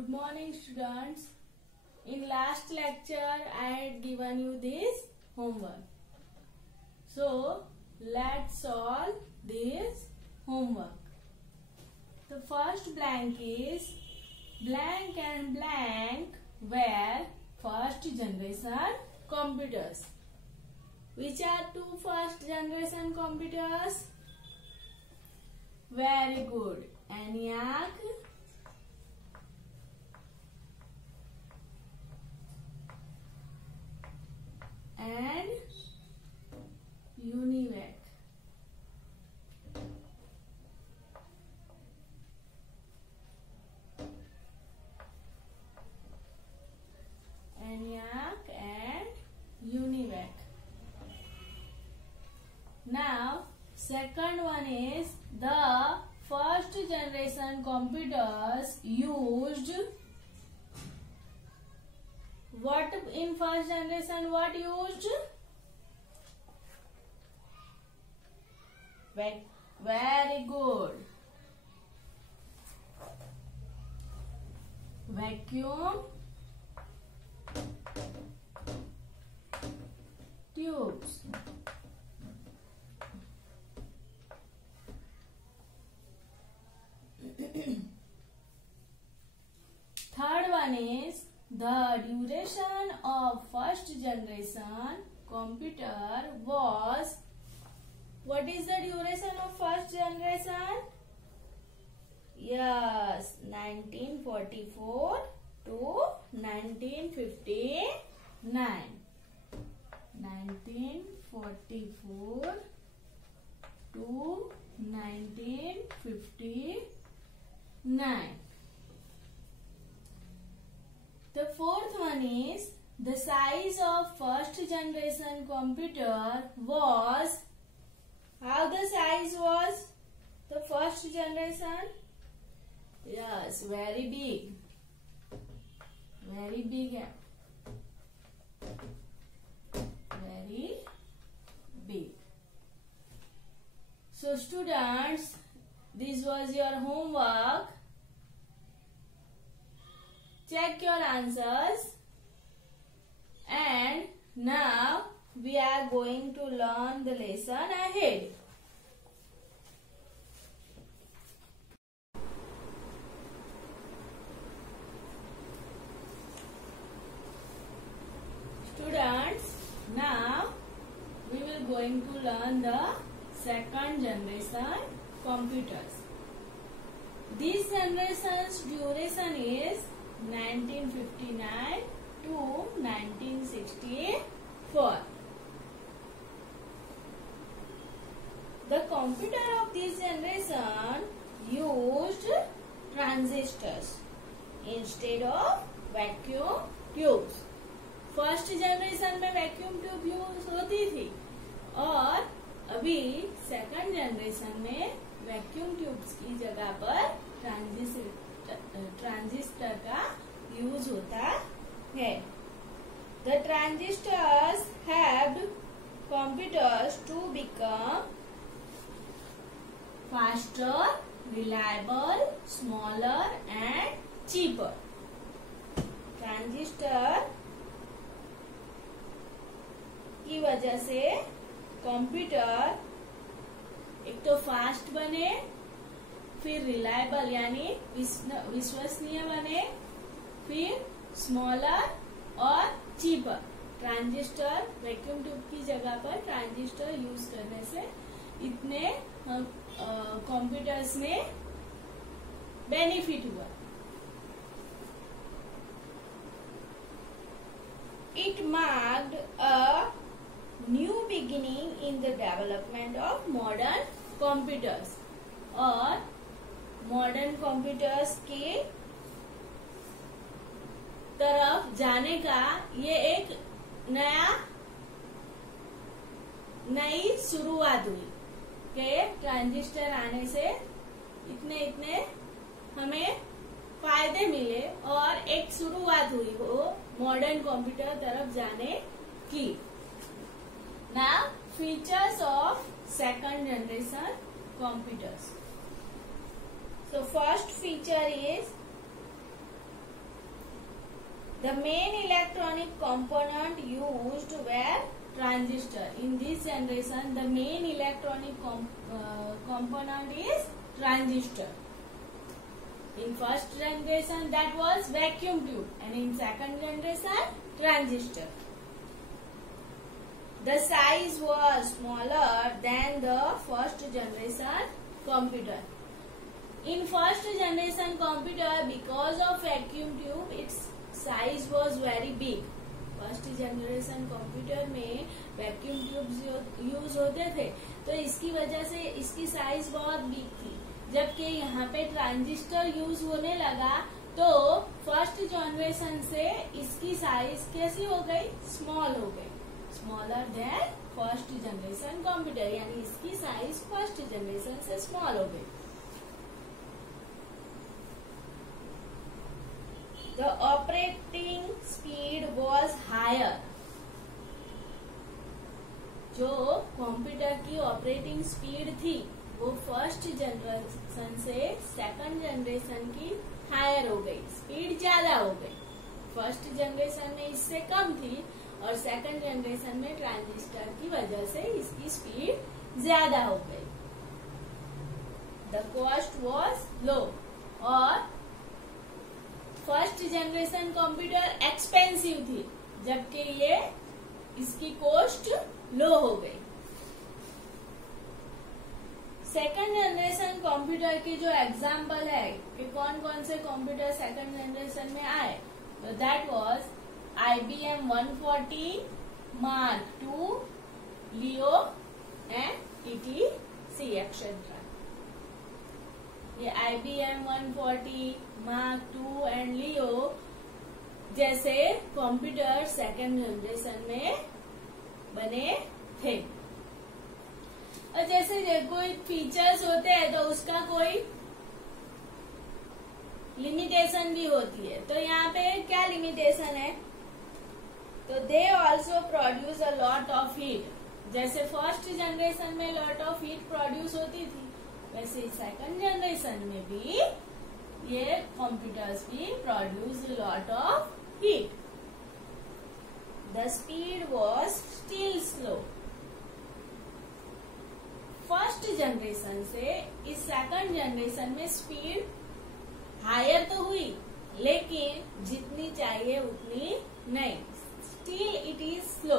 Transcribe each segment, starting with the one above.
Good morning, students. In last lecture, I had given you this homework. So, let's solve this homework. The first blank is blank and blank were first generation computers. Which are two first generation computers? Very good. ENIAC and UNIVAC. ENIAC and UNIVAC. Now, second one is the first generation computers used what in first generation? What used? Very good. Vacuum tubes. Third one is the duration of first generation computer was. What is the duration of first generation? Yes, 1944 to 1959. 1944 to 1959. The fourth one is the size of first generation computer was. How the size was? The first generation? Yes, very big. Very big. Very big. So students, this was your homework. Check your answers. And now we are going to learn the lesson ahead. Students, now we will going to learn the second generation computers. This generation's duration is 1959 to 1964. The computer of this generation used transistors instead of vacuum tubes. First generation में vacuum tube use होती थी और अभी second generation में vacuum tubes की जगह पर transistor का यूज होता है. The transistors helped computers to become faster, reliable, smaller and cheaper. Transistor की वजह से कंप्यूटर एक तो फास्ट बने, फिर रिलायबल यानी विश्वसनीय बने, फिर स्मॉलर और चीपर. ट्रांजिस्टर वैक्यूम ट्यूब की जगह पर ट्रांजिस्टर यूज करने से इतने कंप्यूटर्स में बेनिफिट हुआ. It marked a new beginning in the development of modern computers. और modern computers के तरफ जाने का ये एक नई शुरुआत हुई कि ट्रांजिस्टर आने से इतने हमें फायदे मिले और एक शुरुआत हुई वो मॉडर्न कंप्यूटर तरफ जाने की. Now, features of second generation computers. So, first feature is The main electronic component used were transistor. In this generation, the main electronic component is transistor. In first generation, that was vacuum tube, and in second generation, transistor. The size was smaller than the first generation computer. In first generation computer, because of vacuum tube, its size was very big. First generation computer में vacuum tubes use होते थे, तो इसकी वजह से इसकी साइज बहुत बिग थी. जबकि यहाँ पे ट्रांजिस्टर यूज होने लगा तो फर्स्ट जनरेशन से इसकी साइज कैसी हो गई, स्मॉल हो गई, smaller than first generation computer, यानी इसकी साइज फर्स्ट जनरेशन से स्मॉल हो गई. The operating speed was higher. जो कंप्यूटर की ऑपरेटिंग स्पीड थी वो फर्स्ट जनरेशन से सेकंड जनरेशन की हायर हो गई, स्पीड ज्यादा हो गई. फर्स्ट जनरेशन में इससे कम थी और सेकंड जनरेशन में ट्रांजिस्टर की वजह से इसकी स्पीड ज्यादा हो गई. द कॉस्ट वॉज लो, और फर्स्ट जनरेशन कंप्यूटर एक्सपेंसिव थी जबकि ये इसकी कॉस्ट लो हो गई. सेकंड जनरेशन कंप्यूटर की जो एग्जांपल है कि कौन कौन से कंप्यूटर सेकंड जनरेशन में आए, तो that was IBM 140, Mark II, Leo and ETC etcetera. ये IBM 140, Mark II एंड Leo जैसे कंप्यूटर सेकेंड जनरेशन में बने थे. और जैसे कोई फीचर्स होते हैं तो उसका कोई लिमिटेशन भी होती है. तो यहाँ पे क्या लिमिटेशन है, तो they also produce a lot of heat. जैसे फर्स्ट जनरेशन में लॉट ऑफ हीट प्रोड्यूस होती थी, वैसे सेकंड जनरेशन में भी ये कंप्यूटर्स भी produce lot of heat. The speed was still slow. First generation से इस सेकंड जनरेशन में स्पीड हायर तो हुई लेकिन जितनी चाहिए उतनी नहीं. Still it is slow.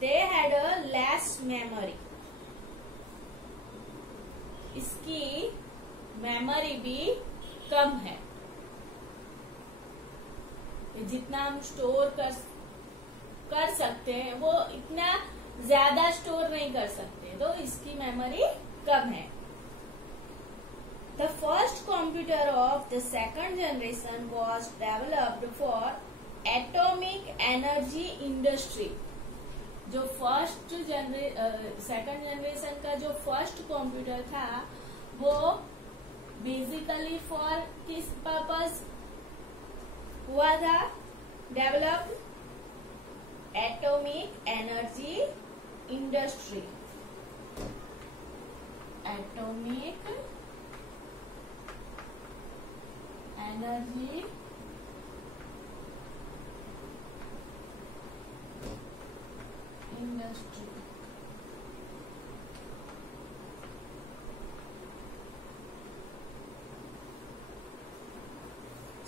They had a less memory. इसकी मेमोरी भी कम है. जितना हम स्टोर कर सकते हैं वो इतना ज्यादा स्टोर नहीं कर सकते, तो इसकी मेमोरी कम है. The first computer of the second generation was developed for atomic energy industry. जो सेकंड जनरेशन का जो फर्स्ट कंप्यूटर था वो बेसिकली फॉर किस पर्पस हुआ था, developed atomic energy industry. Atomic energy industry.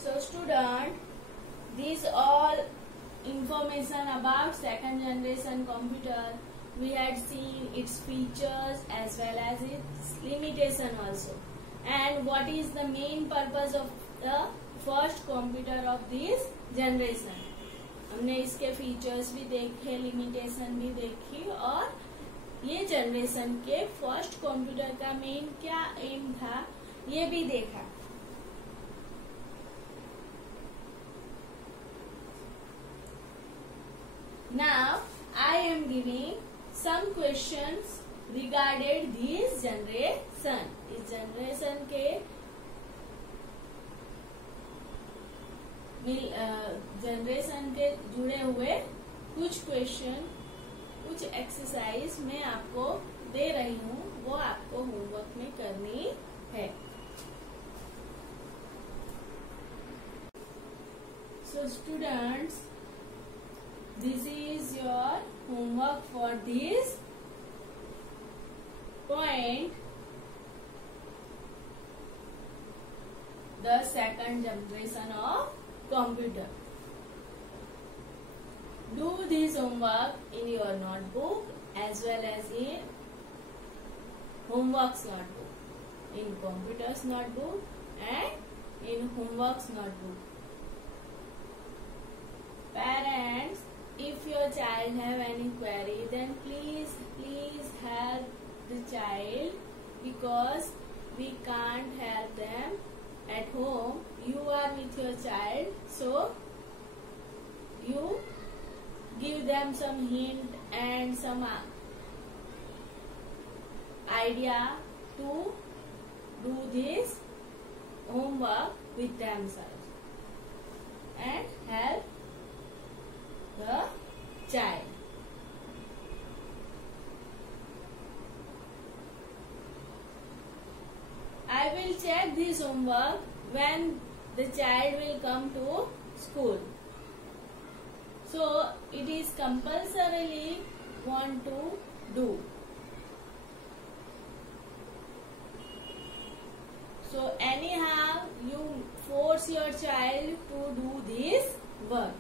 So student, these all information about second generation computer. We had seen its features as well as its limitation also, and what is the main purpose of the first computer of this generation. हमने इसके फीचर्स भी देखे, लिमिटेशन भी देखी, और ये जनरेशन के first computer का मेन क्या एम था ये भी देखा. Now I am giving some questions regarding this generation. इस जनरेशन के जुड़े हुए कुछ क्वेश्चन, कुछ एक्सरसाइज मैं आपको दे रही हूँ, वो आपको होमवर्क में करनी है. So students, this is your homework for this point, the second generation of computer. Do this homework in your notebook as well as in homework's notebook, in computer's notebook and in homework's notebook. Parents, if your child have any query, then please help the child, because we can't help them at home. You are with your child, so you give them some hint and some idea to do this homework with themselves and help the child. I will check this homework when the child will come to school. So it is compulsorily want to do. So anyhow, you force your child to do this work.